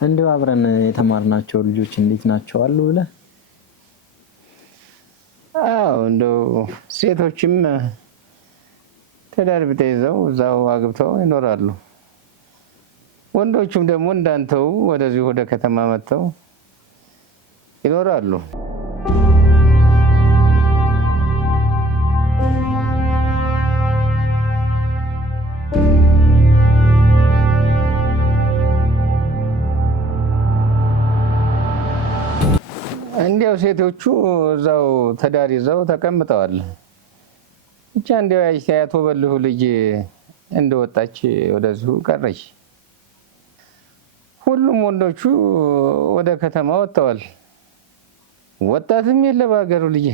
እንደው አብረን የተማርናቸው ልጆች እንዴት ናቸው አሉ ብለህ? አዎ እንደው ሴቶችም ትዳር ይዘው እዛው አግብተው ይኖራሉ። ወንዶቹም ደግሞ እንዳንተው ወደዚህ ወደ ከተማ መጥተው ይኖራሉ። እንዲያው ሴቶቹ እዛው ትዳር ይዘው ተቀምጠዋል። ብቻ እንዲያው ያቶ በልሁ ልጅ እንደወጣች ወደዚሁ ቀረች። ሁሉም ወንዶቹ ወደ ከተማ ወጥተዋል። ወጣትም የለ በአገሩ ልጅ